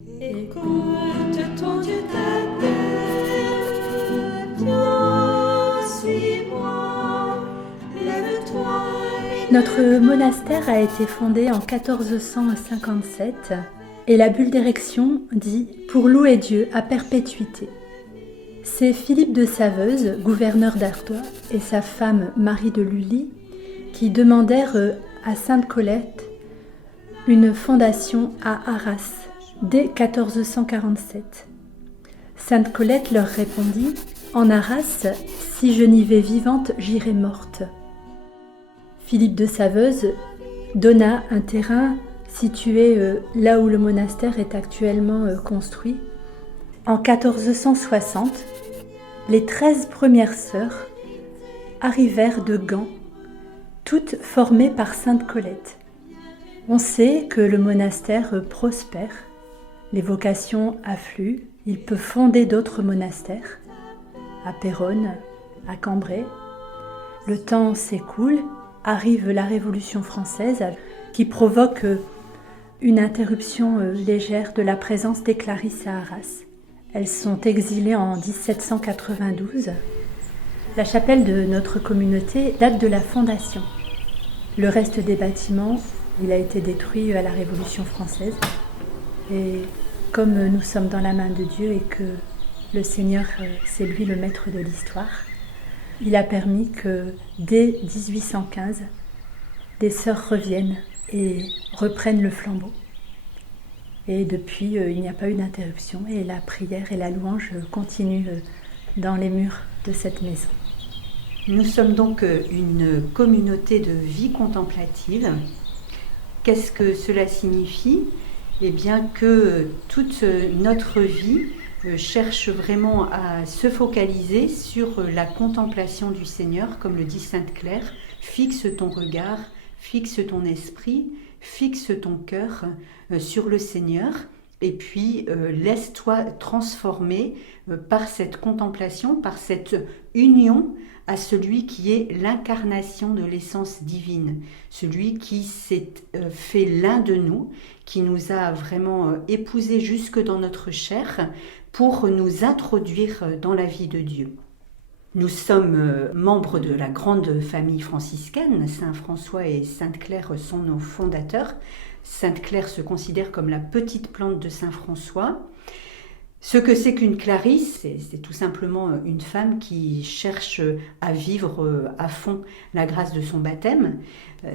Écoute, ton Dieu t'appelle, viens, suis-moi, lève-toi. Notre monastère a été fondé en 1457 et la bulle d'érection dit « Pour louer Dieu à perpétuité ». C'est Philippe de Saveuse, gouverneur d'Artois, et sa femme Marie de Lully qui demandèrent à Sainte Colette une fondation à Arras dès 1447. Sainte Colette leur répondit « En Arras, si je n'y vais vivante, j'irai morte ». Philippe de Saveuse donna un terrain situé là où le monastère est actuellement construit. En 1460, les 13 premières sœurs arrivèrent de Gand, toutes formées par Sainte Colette. On sait que le monastère prospère, les vocations affluent, il peut fonder d'autres monastères, à Péronne, à Cambrai. Le temps s'écoule, arrive la Révolution française qui provoque une interruption légère de la présence des Clarisses à Arras. Elles sont exilées en 1792. La chapelle de notre communauté date de la fondation. Le reste des bâtiments, il a été détruit à la Révolution française. Et comme nous sommes dans la main de Dieu et que le Seigneur, c'est lui le maître de l'histoire, il a permis que dès 1815, des sœurs reviennent et reprennent le flambeau. Et depuis, il n'y a pas eu d'interruption et la prière et la louange continuent dans les murs de cette maison. Nous sommes donc une communauté de vie contemplative. Qu'est-ce que cela signifie ? Eh bien que toute notre vie cherche vraiment à se focaliser sur la contemplation du Seigneur, comme le dit Sainte Claire. Fixe ton regard, fixe ton esprit, fixe ton cœur sur le Seigneur et puis laisse-toi transformer par cette contemplation, par cette union à celui qui est l'incarnation de l'essence divine, celui qui s'est fait l'un de nous, qui nous a vraiment épousés jusque dans notre chair pour nous introduire dans la vie de Dieu. Nous sommes membres de la grande famille franciscaine. Saint François et Sainte Claire sont nos fondateurs. Sainte Claire se considère comme la petite plante de Saint François. Ce que c'est qu'une Clarisse, c'est tout simplement une femme qui cherche à vivre à fond la grâce de son baptême.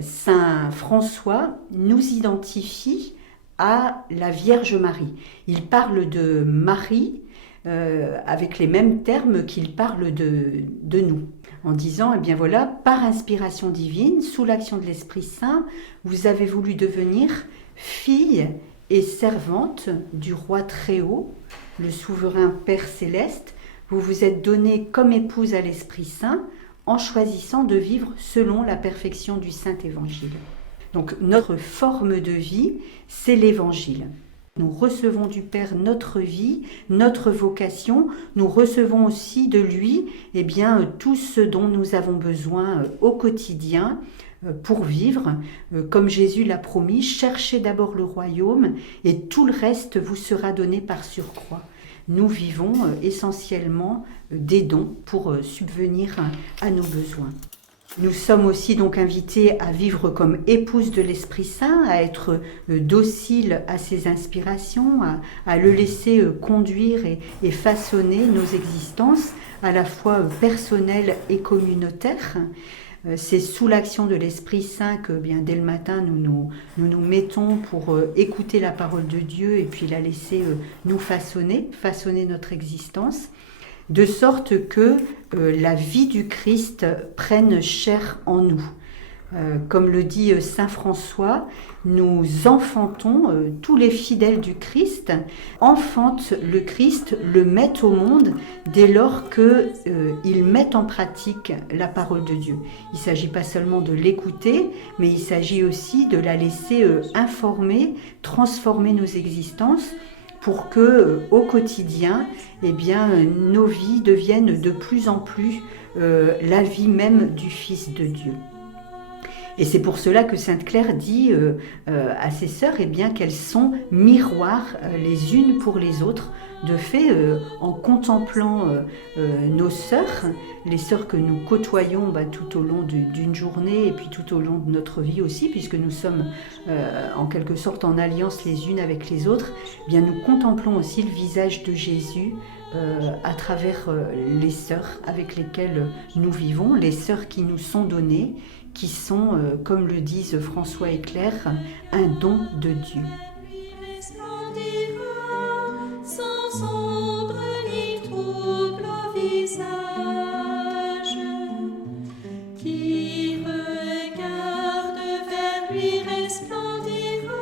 Saint François nous identifie à la Vierge Marie. Il parle de Marie avec les mêmes termes qu'il parle de nous, en disant, eh bien voilà, par inspiration divine, sous l'action de l'Esprit Saint, vous avez voulu devenir fille et servante du Roi Très-Haut, le souverain Père Céleste. Vous vous êtes donnée comme épouse à l'Esprit Saint en choisissant de vivre selon la perfection du Saint-Évangile. Donc notre forme de vie, c'est l'Évangile. Nous recevons du Père notre vie, notre vocation. Nous recevons aussi de lui tout ce dont nous avons besoin au quotidien pour vivre. Comme Jésus l'a promis, cherchez d'abord le royaume et tout le reste vous sera donné par surcroît. Nous vivons essentiellement des dons pour subvenir à nos besoins. Nous sommes aussi donc invités à vivre comme épouses de l'Esprit Saint, à être dociles à ses inspirations, à le laisser conduire et façonner nos existences, à la fois personnelles et communautaires. C'est sous l'action de l'Esprit Saint que dès le matin nous nous mettons pour écouter la parole de Dieu et puis la laisser nous façonner notre existence, de sorte que la vie du Christ prenne chair en nous. Comme le dit Saint François, nous enfantons, tous les fidèles du Christ enfantent le Christ, le mettent au monde dès lors qu'ils mettent en pratique la parole de Dieu. Il ne s'agit pas seulement de l'écouter, mais il s'agit aussi de la laisser informer, transformer nos existences pour que au quotidien, nos vies deviennent de plus en plus la vie même du Fils de Dieu. Et c'est pour cela que Sainte Claire dit à ses sœurs eh bien, qu'elles sont miroirs les unes pour les autres. De fait, en contemplant nos sœurs, les sœurs que nous côtoyons tout au long d'une journée et puis tout au long de notre vie aussi, puisque nous sommes en quelque sorte en alliance les unes avec les autres, eh bien nous contemplons aussi le visage de Jésus à travers les sœurs avec lesquelles nous vivons, les sœurs qui nous sont données, qui sont, comme le disent François et Claire, un don de Dieu. Sans ombre ni trouble au visage, qui regarde vers lui resplendira.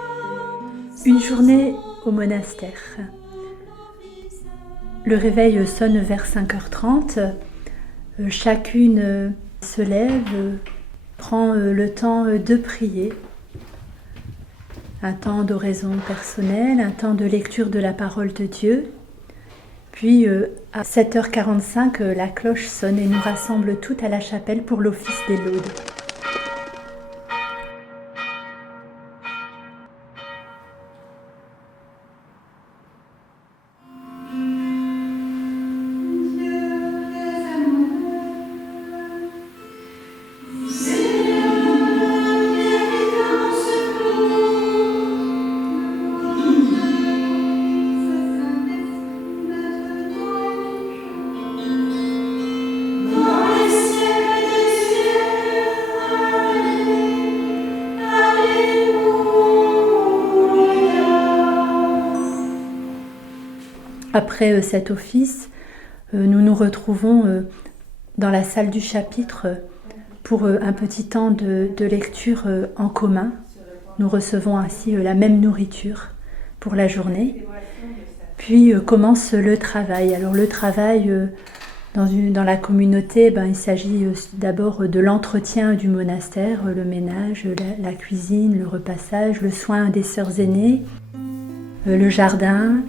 Une journée au monastère. Le réveil sonne vers 5h30. Chacune se lève, prend le temps de prier. Un temps d'oraison personnelle, un temps de lecture de la parole de Dieu. Puis à 7h45, la cloche sonne et nous rassemble toutes à la chapelle pour l'office des laudes. Après cet office, nous nous retrouvons dans la salle du chapitre pour un petit temps de lecture en commun. Nous recevons ainsi la même nourriture pour la journée. Puis commence le travail. Alors le travail dans la communauté, il s'agit d'abord de l'entretien du monastère, le ménage, la cuisine, le repassage, le soin des sœurs aînées, le jardin.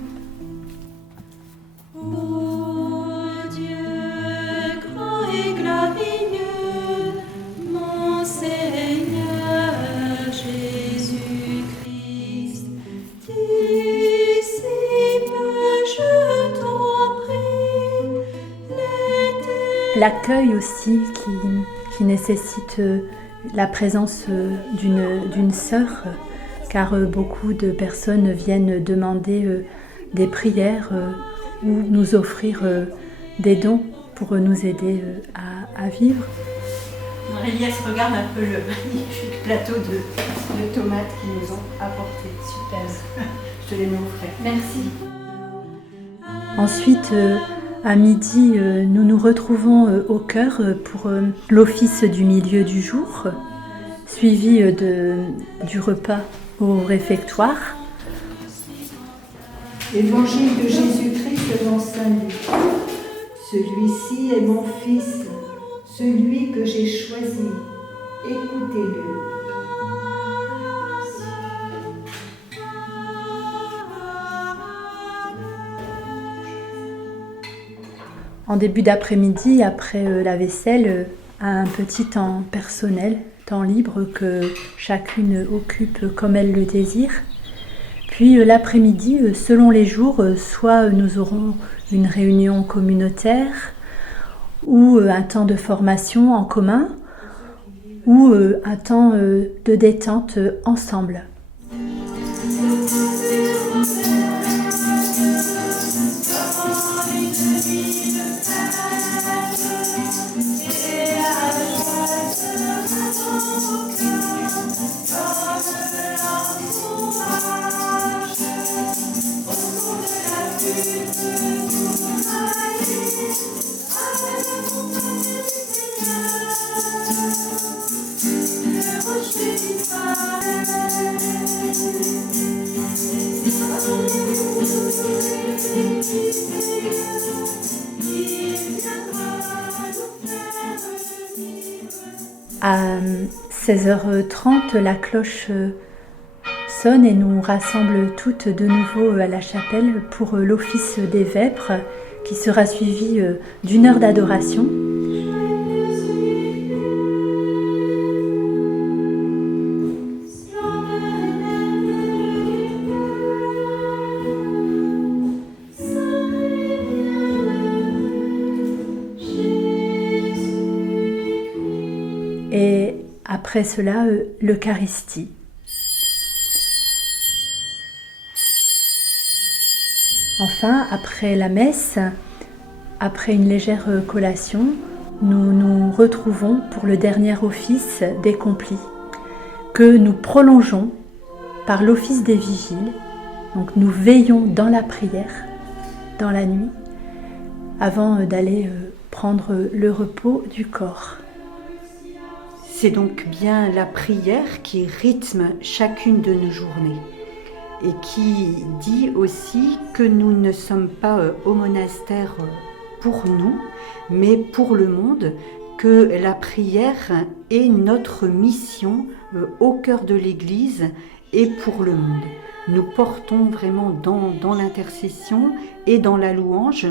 L'accueil aussi qui nécessite la présence d'une sœur, car beaucoup de personnes viennent demander des prières ou nous offrir des dons pour nous aider à vivre. Marielle regarde un peu le magnifique plateau de tomates qu'ils nous ont apporté. Super. Je te les mets au frais. Merci. Ensuite, à midi, nous nous retrouvons au chœur pour l'office du milieu du jour, suivi du repas au réfectoire. Évangile de Jésus-Christ selon saint Luc. Celui-ci est mon fils, celui que j'ai choisi. Écoutez-le. En début d'après-midi, après la vaisselle, un petit temps personnel, temps libre que chacune occupe comme elle le désire. Puis l'après-midi, selon les jours, soit nous aurons une réunion communautaire ou un temps de formation en commun ou un temps de détente ensemble. À 16h30, la cloche sonne et nous rassemble toutes de nouveau à la chapelle pour l'office des vêpres qui sera suivi d'une heure d'adoration. après cela, l'Eucharistie. Enfin, après la messe, après une légère collation, nous nous retrouvons pour le dernier office des complis, que nous prolongeons par l'office des vigiles. Donc nous veillons dans la prière, dans la nuit, avant d'aller prendre le repos du corps. C'est donc bien la prière qui rythme chacune de nos journées et qui dit aussi que nous ne sommes pas au monastère pour nous, mais pour le monde, que la prière est notre mission au cœur de l'Église et pour le monde. Nous portons vraiment dans l'intercession et dans la louange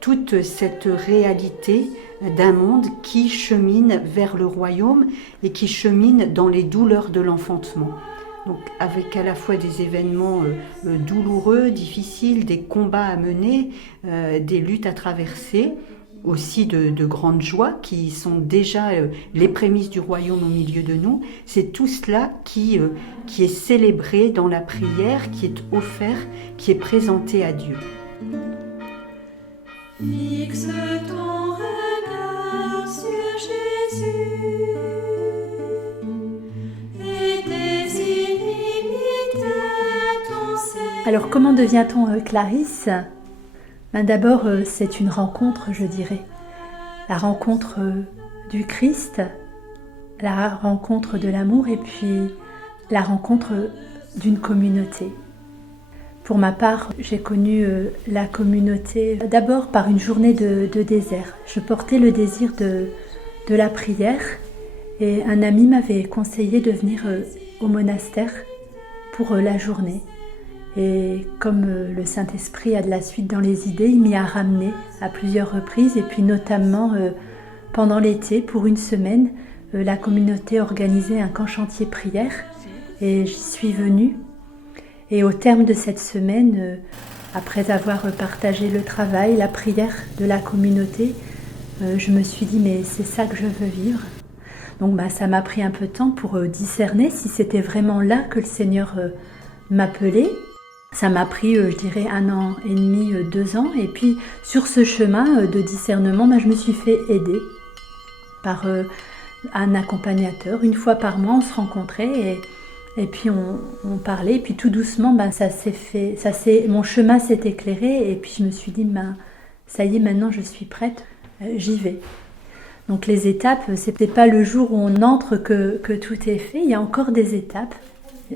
toute cette réalité d'un monde qui chemine vers le royaume et qui chemine dans les douleurs de l'enfantement. Donc avec à la fois des événements douloureux, difficiles, des combats à mener, des luttes à traverser, aussi de grandes joies qui sont déjà les prémices du royaume au milieu de nous. C'est tout cela qui est célébré dans la prière, qui est offert, qui est présenté à Dieu. Fixe ton regard sur Jésus et désire imiter ton Seigneur. Alors comment devient-on Clarisse ? D'abord, c'est une rencontre, je dirais. La rencontre du Christ, la rencontre de l'amour et puis la rencontre d'une communauté. Pour ma part, j'ai connu la communauté d'abord par une journée de désert. Je portais le désir de la prière et un ami m'avait conseillé de venir au monastère pour la journée. Et comme le Saint-Esprit a de la suite dans les idées, il m'y a ramené à plusieurs reprises et puis notamment pendant l'été, pour une semaine, la communauté organisait un camp chantier prière et j'y suis venue. Et au terme de cette semaine, après avoir partagé le travail, la prière de la communauté, je me suis dit mais c'est ça que je veux vivre. Donc ça m'a pris un peu de temps pour discerner si c'était vraiment là que le Seigneur m'appelait. Ça m'a pris, je dirais, 1 an et demi, 2 ans. Et puis, sur ce chemin de discernement, je me suis fait aider par un accompagnateur. 1 fois par mois, on se rencontrait et puis on parlait. Et puis, tout doucement, ça s'est fait. Mon chemin s'est éclairé. Et puis, je me suis dit, ça y est, maintenant, je suis prête. J'y vais. Donc, les étapes, c'est peut-être pas le jour où on entre que tout est fait. Il y a encore des étapes.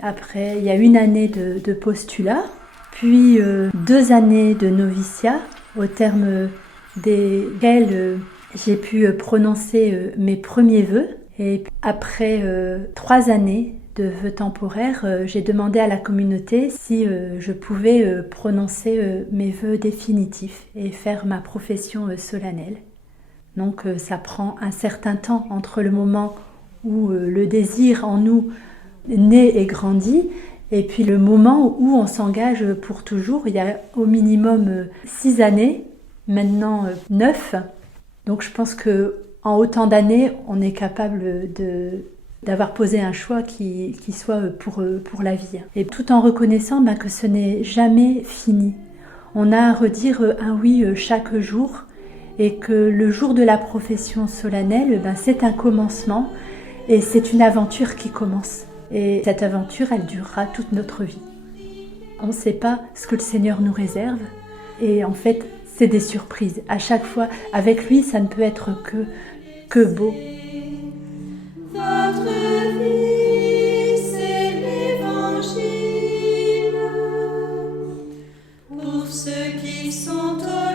Après, il y a 1 année de postulat, puis 2 années de noviciat, au terme desquels j'ai pu prononcer mes premiers vœux. Et après 3 années de vœux temporaires, j'ai demandé à la communauté si je pouvais prononcer mes vœux définitifs et faire ma profession solennelle. Donc ça prend un certain temps entre le moment où le désir en nous naît et grandit, et puis le moment où on s'engage pour toujours. Il y a au minimum 6 années, maintenant 9. Donc je pense qu'en autant d'années, on est capable d'avoir posé un choix qui soit pour la vie. Et tout en reconnaissant que ce n'est jamais fini. On a à redire un oui chaque jour, et que le jour de la profession solennelle, c'est un commencement, et c'est une aventure qui commence. Et cette aventure, elle durera toute notre vie. On ne sait pas ce que le Seigneur nous réserve. Et en fait, c'est des surprises. À chaque fois, avec lui, ça ne peut être que beau. Votre vie, c'est l'Évangile. Pour ceux qui sont au